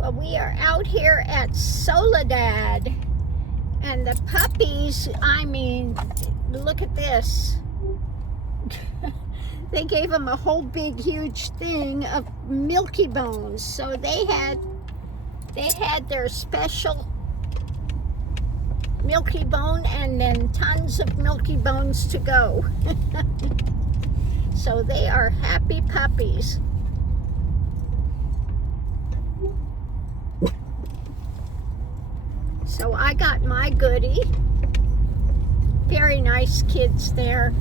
Well, we are out here at Soledad, and the puppies, I mean, look at this. They gave them a whole big, huge thing of Milky Bones. So they had their special Milky Bone and then tons of Milky Bones to go. So they are happy puppies. So I got my goodie. Very nice kids there.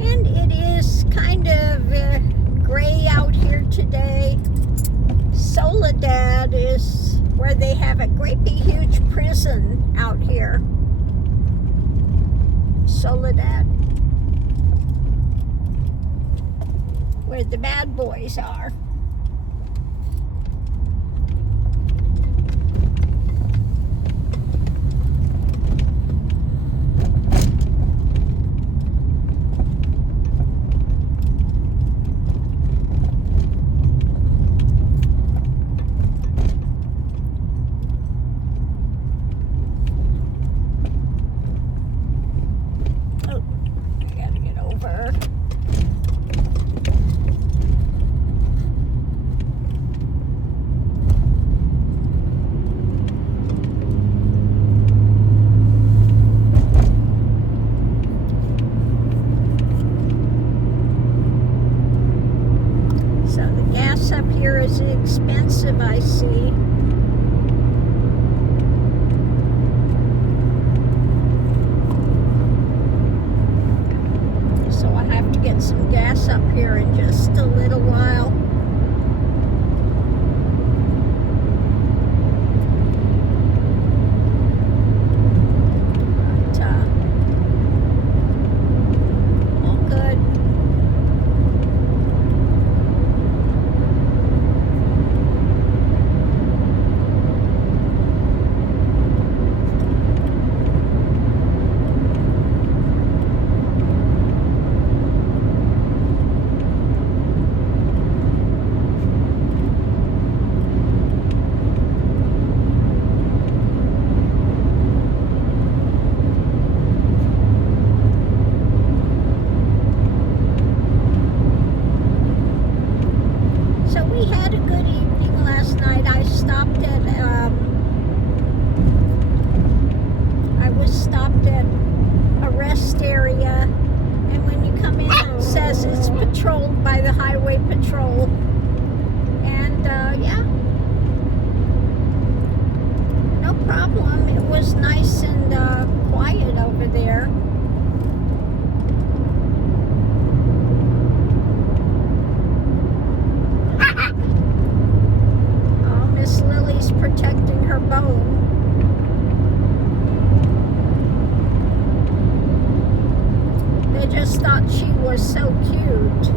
And it is kind of gray out here today. Soledad is where they have a great big huge prison out here. Soledad. Where the bad boys are. Oh, I gotta get over. Up here is expensive, I see. So I have to get some gas up here in just a little while. Area, and when you come in it says it's patrolled by the highway patrol, and yeah, no problem. It was nice and quiet over there. Oh, Miss Lily's protecting her bone. I just thought she was so cute.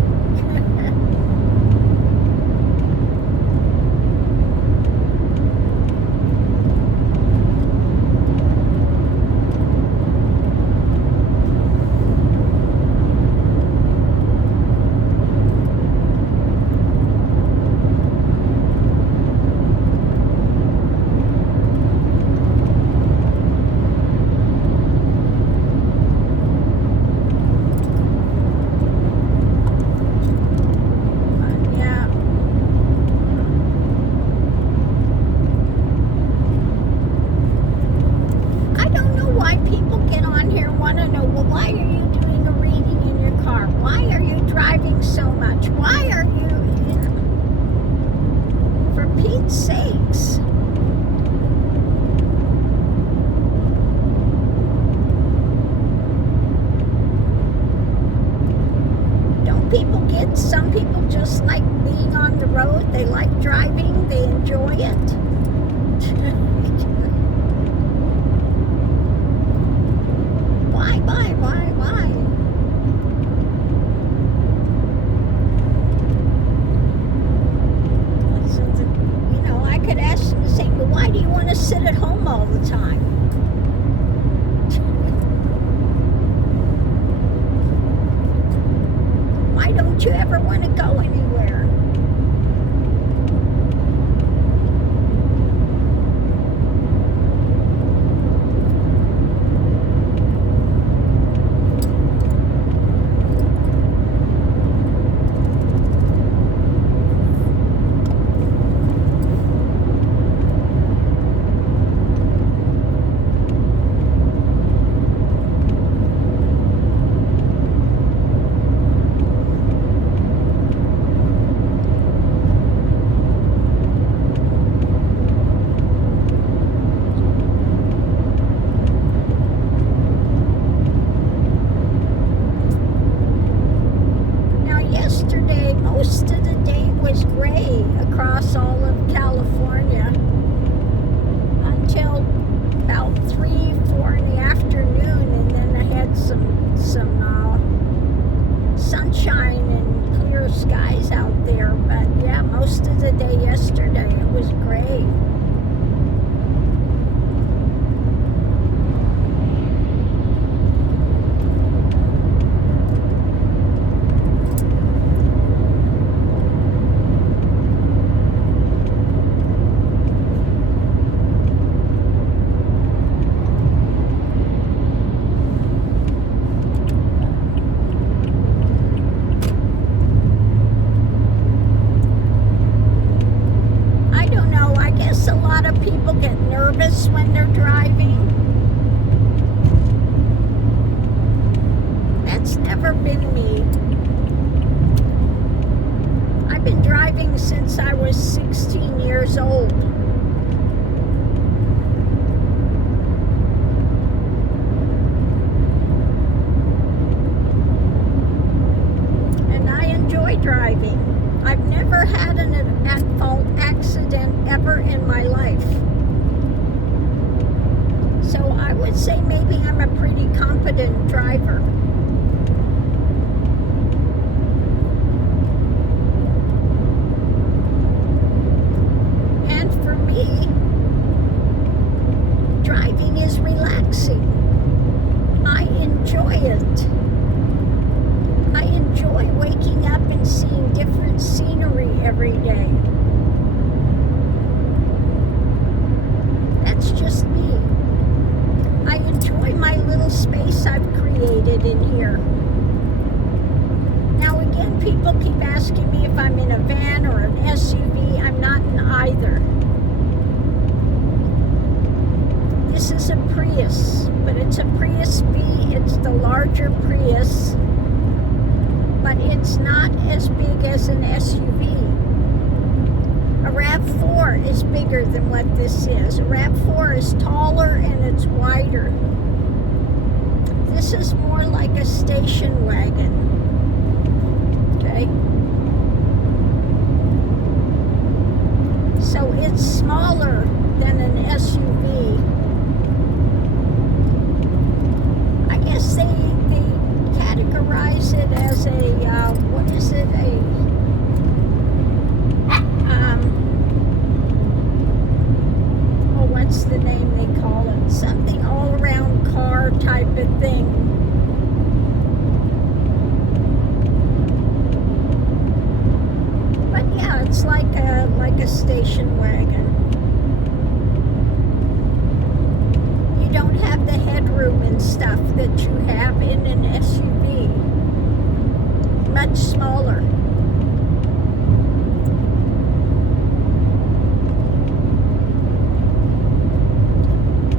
Sakes. Don't people get, some people just like being on the road, they like driving, they enjoy it. Why? I could ask them to say, but why do you want to sit at home all the time? Don't you ever want to go anywhere? Most of the day was gray across all of California until about 3, 4 in the afternoon, and then I had some sunshine and clear skies out there. But yeah, most of the day yesterday it was gray. A lot of people get nervous when they're driving. That's never been me. I've been driving since I was 16 years old. And I enjoy driving. I've never had an at-fault accident ever in my life. So I would say maybe I'm a pretty competent driver. And for me, driving is relaxing. I enjoy it. I enjoy waking up and seeing different scenery every day. That's just me. I enjoy my little space I've created in here. Now again, people keep asking me if I'm in a van or an SUV. I'm not in either. This is a Prius, but it's a Prius V. It's the larger Prius, but it's not as big as an SUV. A RAV4 is bigger than what this is. A RAV4 is taller and it's wider. This is more like a station wagon. Okay? So it's smaller than an SUV. I guess they categorize it as a, what is it, what's the name they call it? Something all-around car type of thing. But yeah, it's like a station wagon. You don't have the headroom and stuff that you have in an SUV. Much smaller.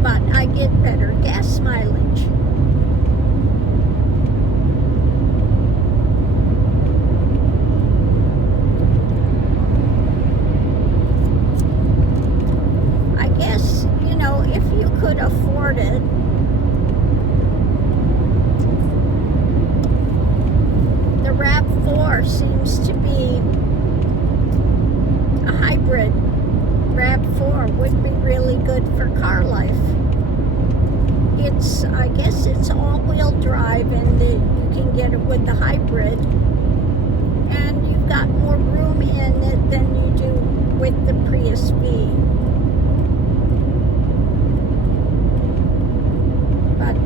But I get better gas mileage. I guess, if you could afford it, the RAV4 seems to be a hybrid. RAV4 would be really good for car life. I guess it's all-wheel drive, and you can get it with the hybrid, and you've got more room in it than you do with the Prius V. But,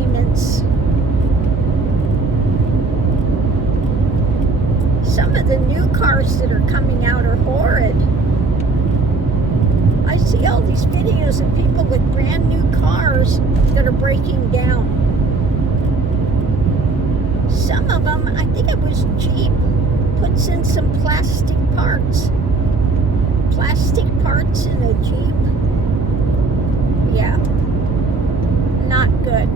payments. Some of the new cars that are coming out are horrid. I see all these videos of people with brand new cars that are breaking down. Some of them, I think it was Jeep, puts in some plastic parts. Plastic parts in a Jeep. Yeah. Not good.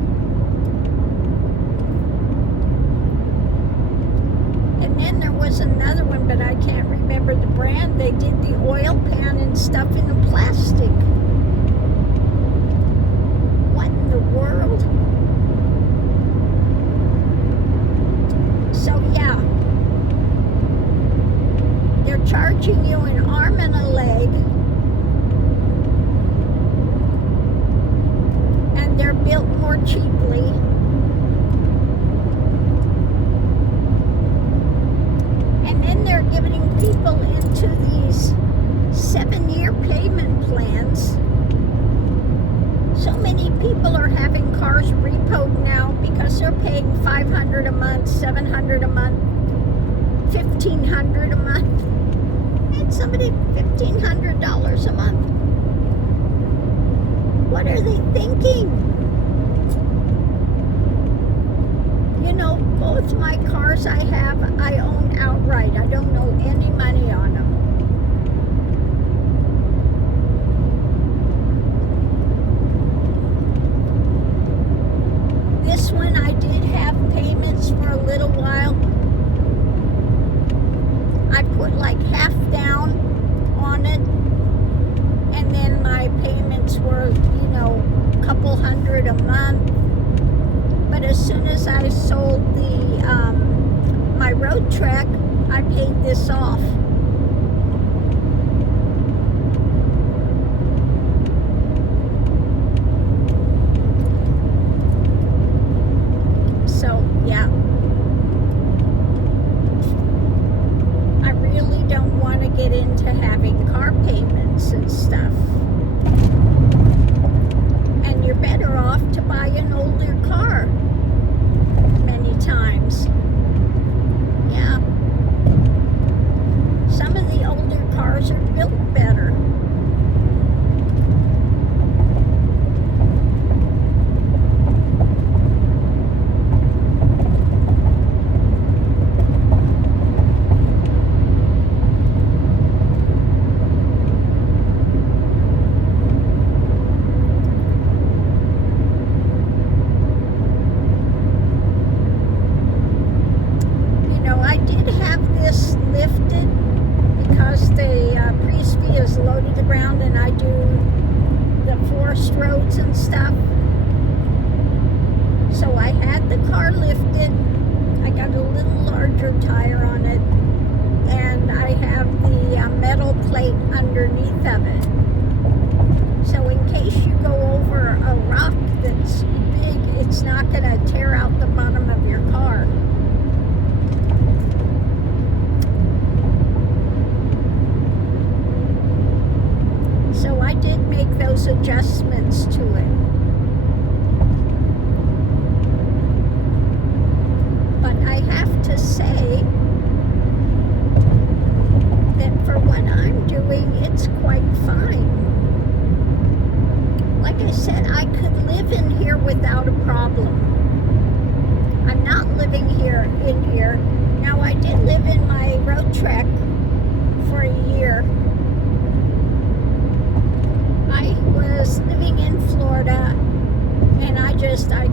And then there was another one, but I can't remember the brand. They did the oil pan and stuff in the plastic. What in the world? So yeah, they're charging you an arm and a leg, and they're built more cheaply. And then they're giving people into these 7-year payment plans. So many people are having cars repoed now because they're paying $500 a month, $700 a month, $1,500 a month. And somebody $1,500 a month. What are they thinking? You know, both my cars I have, I own outright. I don't owe any money on them. This one I did have payments for a little while. I put like half down on it, and then my payments were, you know, a couple hundred a month. But as soon as I sold my road track, I paid this off. So yeah, I really don't want to get into having car payments and stuff. And you're better off to buy an older car many times. Yeah. Some of the older cars are built better. Adjustments to it. But I have to say that for what I'm doing, it's quite fine. Like I said, I could live in here without a problem. I'm not living in here. Now, I did live in my road trek for a year. I was living in Florida, and I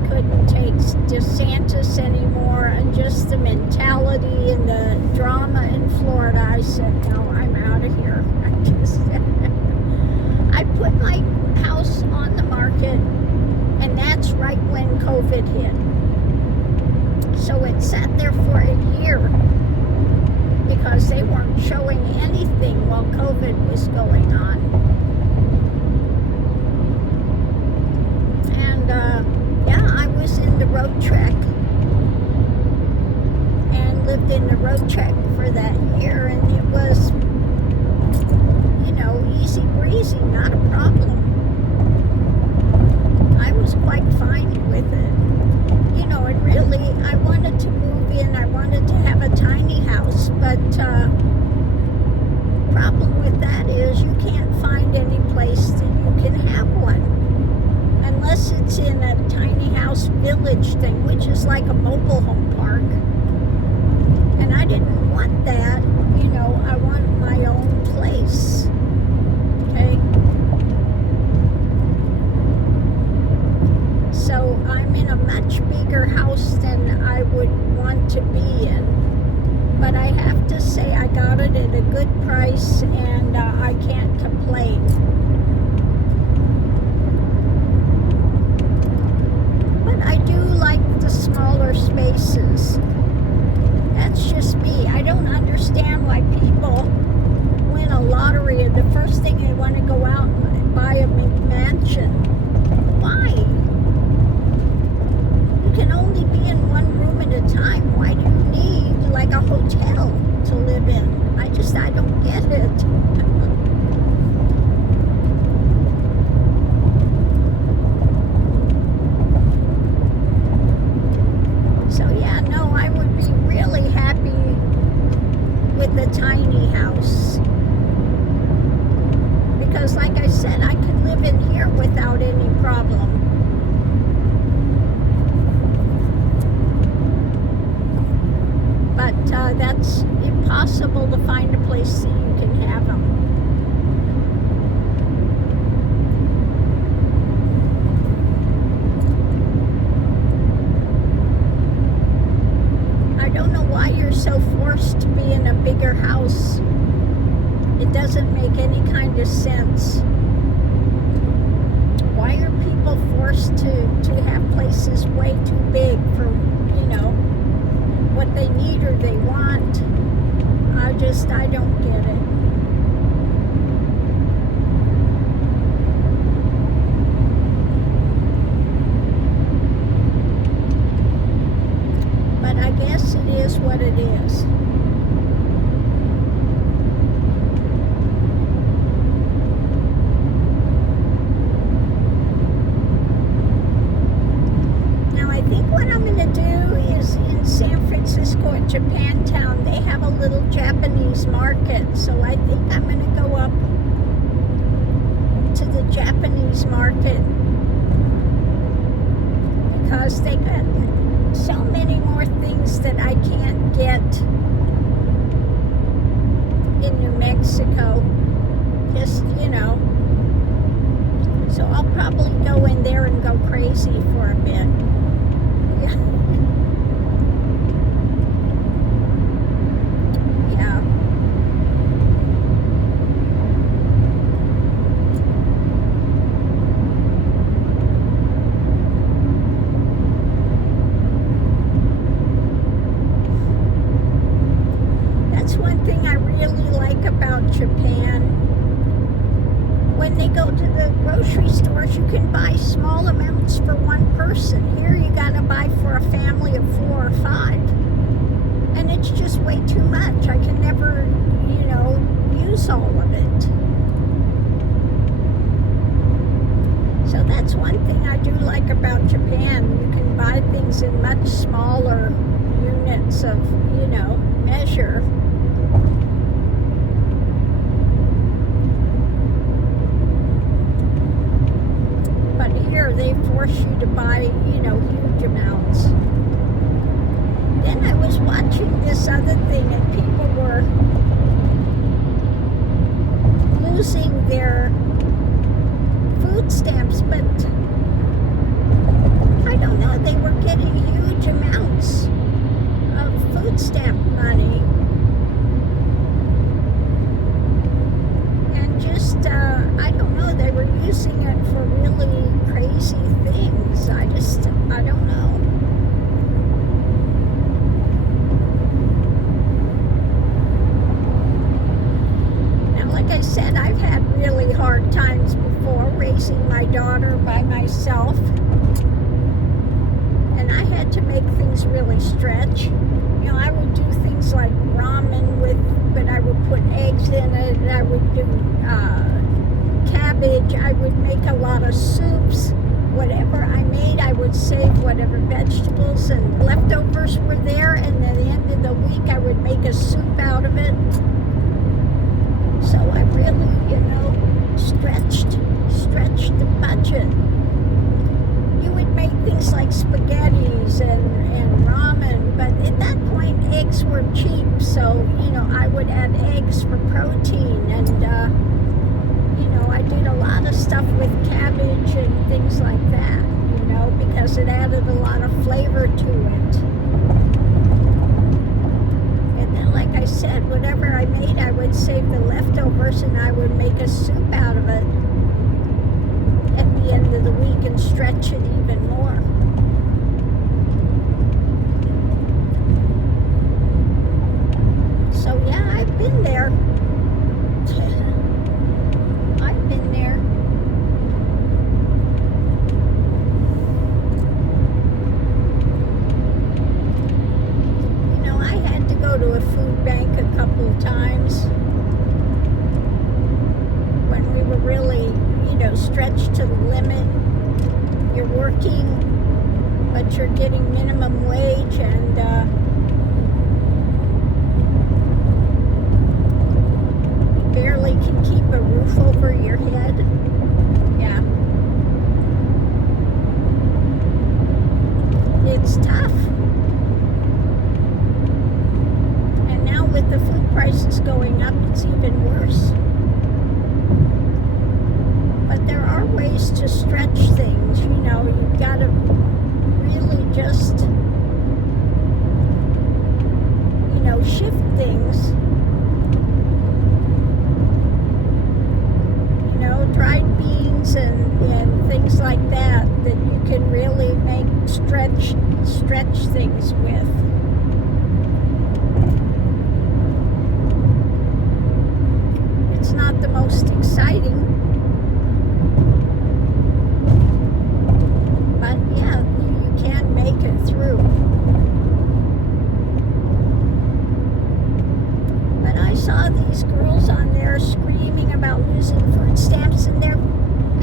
couldn't take DeSantis anymore, and just the mentality and the drama in Florida. I said, no, I'm out of here. I put my house on the market, and that's right when COVID hit. So it sat there for a year because they weren't showing anything while COVID was going on. Yeah, I was in the road trek and lived in the road trek for that year, and it was, you know, easy breezy, not a problem. I was quite fine with it. I wanted to move in. I wanted to have a tiny house, but problem with that is you can't find any place that you can have one unless it's in a tiny house village thing, which is like a mobile home park. And I didn't want that. I want my own place. Okay? So I'm in a much bigger house than I would want to be in. But I have to say I got it at a good price, and I can't complain. But I do like the smaller spaces. That's just me. I don't understand why people win a lottery and the first thing they want to go out and buy a mansion. Why? You can only be in one room at a time. Why do you need like a hotel to live in? I don't get it. So yeah, no, I would be really happy with the tiny house. Because like I said, I could live in here without any problem. But that's impossible to find a place that you can have them. I don't know why you're so forced to be in a bigger house. It doesn't make any kind of sense. Why are people forced to have places way too big for, what they need or they want? I don't get it. But I guess it is what it is. Now I think what I'm going to do is in San Francisco at Japantown, they have a little Japanese market. So I think I'm going to go up to the Japanese market because they got so many more things that I can't get in New Mexico. Just, So I'll probably go in there and go crazy for a bit. Yeah. Yeah. That's one thing I really like about Japan. When they go to the grocery stores, you can buy small amounts for one person. Here you gotta buy for a family of 4 or 5. And it's just way too much. I can never, use all of it. So that's one thing I do like about Japan. You can buy things in much smaller units of, measure. But here they force you to buy, huge amounts. Then I was watching this other thing and people were losing their food stamps, but I don't know, they were getting huge amounts of food stamp money. And just, I don't know, they were using it for really crazy things. I don't know. Like I said, I've had really hard times before raising my daughter by myself. And I had to make things really stretch. I would do things like ramen but I would put eggs in it. I would do cabbage. I would make a lot of soups. whatever I made, I would save whatever vegetables and leftovers were there, and at the end of the week I would make a soup out of it. So I really, stretched the budget. You would make things like spaghettis and ramen, but at that point eggs were cheap, so I would add eggs for protein, and I did a lot of stuff with cabbage and things like that, because it added a lot of flavor to it. And then, like I said, whatever I made, I would save the leftovers and I would make a soup out of it at the end of the week and stretch it even more. So yeah, I've been there. I've been there. I had to go to a food bank a couple of times when we were really, stretched to the limit. You're working, but you're getting minimum wage, and barely can keep a roof over your head. Yeah. It's tough. And now with the food prices going up, it's even worse. But there are ways to stretch things, you've got to really just, shift things. Dried beans and things like that you can really make stretch things with. It's not the most exciting, but yeah, you can make it through. But I saw these girls on there screaming about losing food stamps, and they're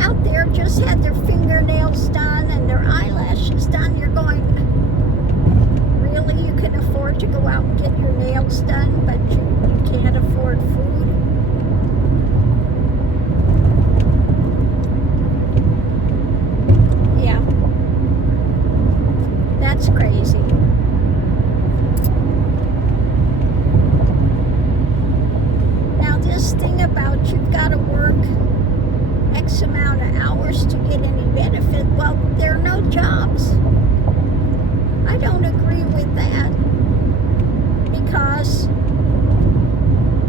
out there, just had their fingernails done and their eyelashes done. You're going, really? You can afford to go out and get your nails done, but you can't afford food? Yeah. That's crazy. This thing about you've got to work X amount of hours to get any benefit, well, there are no jobs. I don't agree with that, because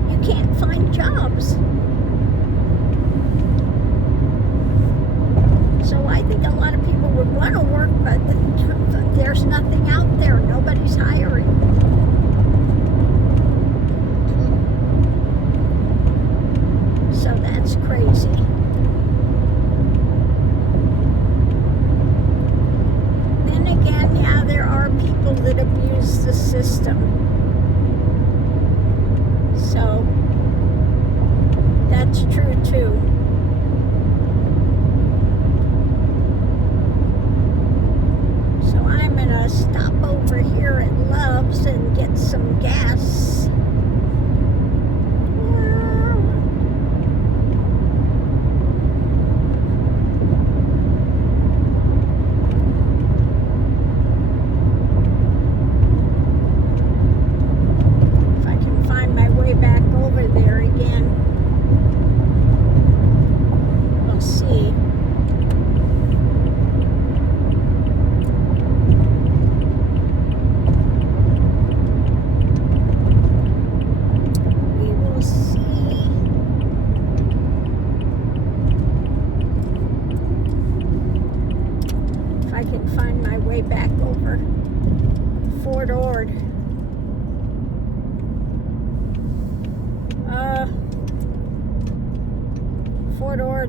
you can't find jobs. So I think a lot of people would want to work, but there's nothing out there. Nobody's hiring. So that's crazy. Then again, yeah, there are people that abuse the system. So that's true too. So I'm gonna stop over here at Love's and get some gas.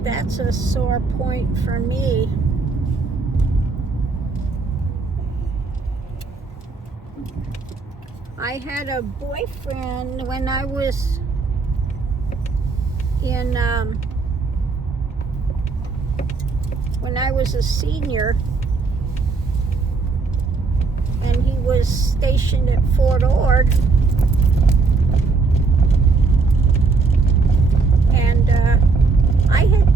That's a sore point for me. I had a boyfriend when I was in when I was a senior, and he was stationed at Fort Ord. And I had,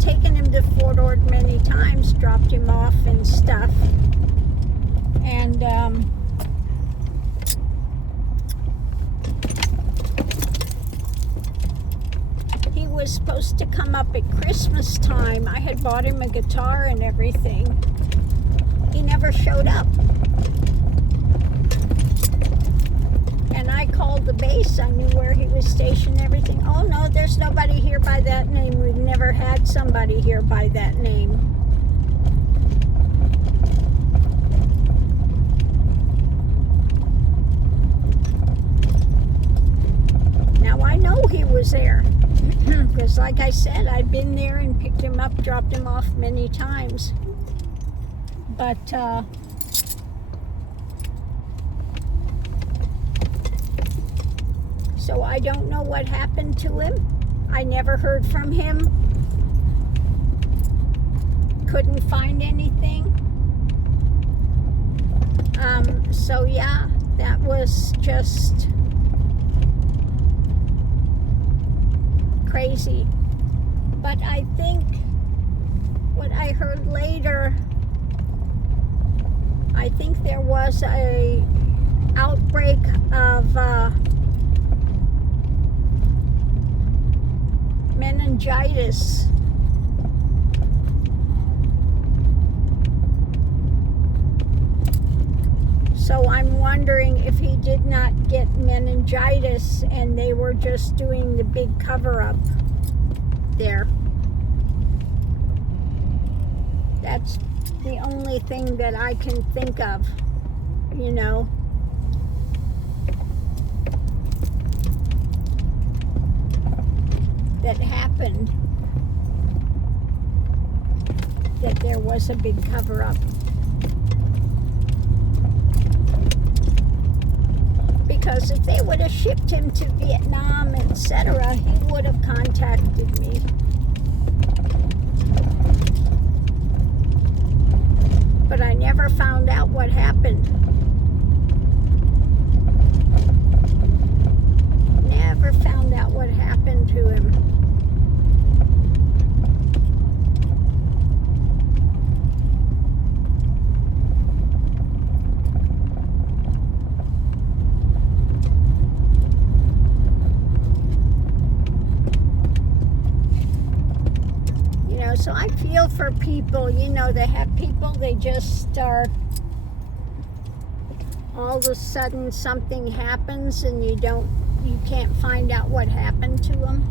taken him to Fort Ord many times, dropped him off and stuff. And he was supposed to come up at Christmas time. I had bought him a guitar and everything. He never showed up. And I called the base. I knew where he was stationed and everything. Oh, no, there's nobody here by that name. We've never had somebody here by that name. Now, I know he was there. Because like I said, I'd been there and picked him up, dropped him off many times. But, so I don't know what happened to him. I never heard from him. Couldn't find anything. So yeah, that was just crazy. But I think what I heard later, I think there was a outbreak of meningitis. So I'm wondering if he did not get meningitis and they were just doing the big cover-up there. That's the only thing that I can think of, that happened, that there was a big cover-up. Because if they would have shipped him to Vietnam, etc., he would have contacted me. But I never found out what happened. Never found out what happened to him. So I feel for people, they have people, they just are, all of a sudden something happens and you can't find out what happened to them.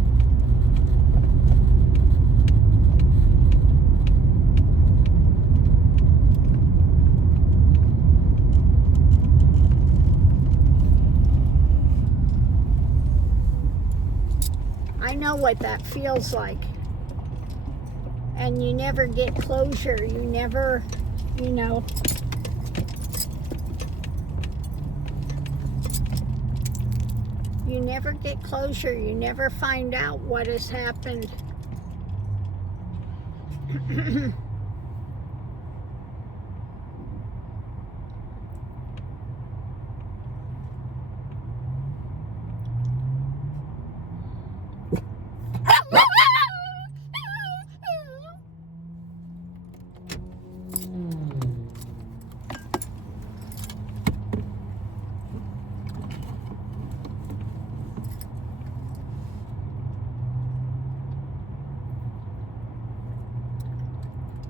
I know what that feels like. And you never get closure. You never, you never get closure. You never find out what has happened.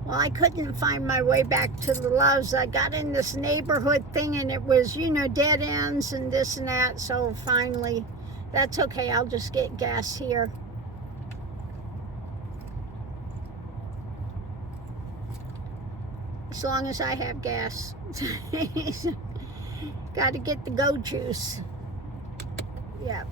Well, I couldn't find my way back to the Loves. I got in this neighborhood thing and it was, dead ends and this and that. So finally, that's okay. I'll just get gas here. As long as I have gas. Got to get the go juice. Yeah.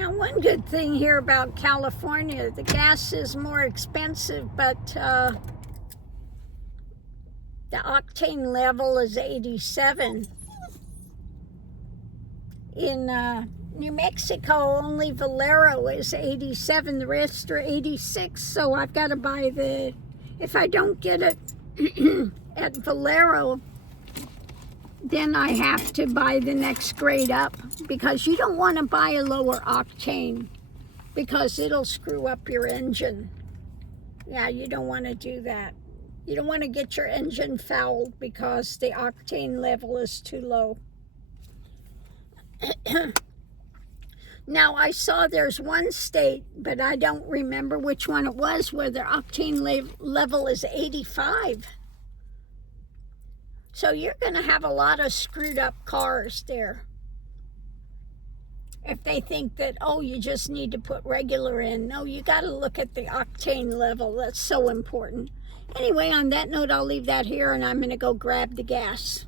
Now, one good thing here about California, the gas is more expensive, but the octane level is 87. In New Mexico, only Valero is 87. The rest are 86. So I've got to buy if I don't get it at Valero, then I have to buy the next grade up, because you don't want to buy a lower octane because it'll screw up your engine. Yeah, you don't want to do that. You don't want to get your engine fouled because the octane level is too low. Now, I saw there's one state, but I don't remember which one it was, where their octane level is 85. So you're going to have a lot of screwed up cars there. If they think that, oh, you just need to put regular in. No, you got to look at the octane level. That's so important. Anyway, on that note, I'll leave that here, and I'm going to go grab the gas.